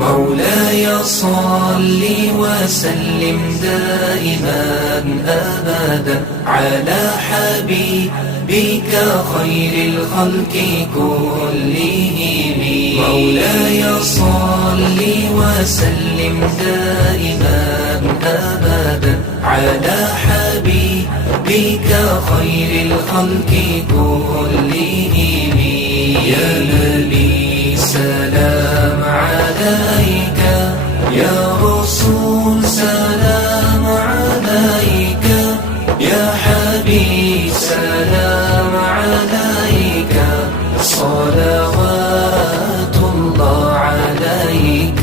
مولاي صل وسلم دائما أبدا على حبيبك خير الخلق كلهم مولاي صل وسلم دائما أبدا على حبيبك خير الخلق كلهم يا نبي سلام عليك يا رسول سلام عليك يا حبيب سلام عليك صلوات الله عليك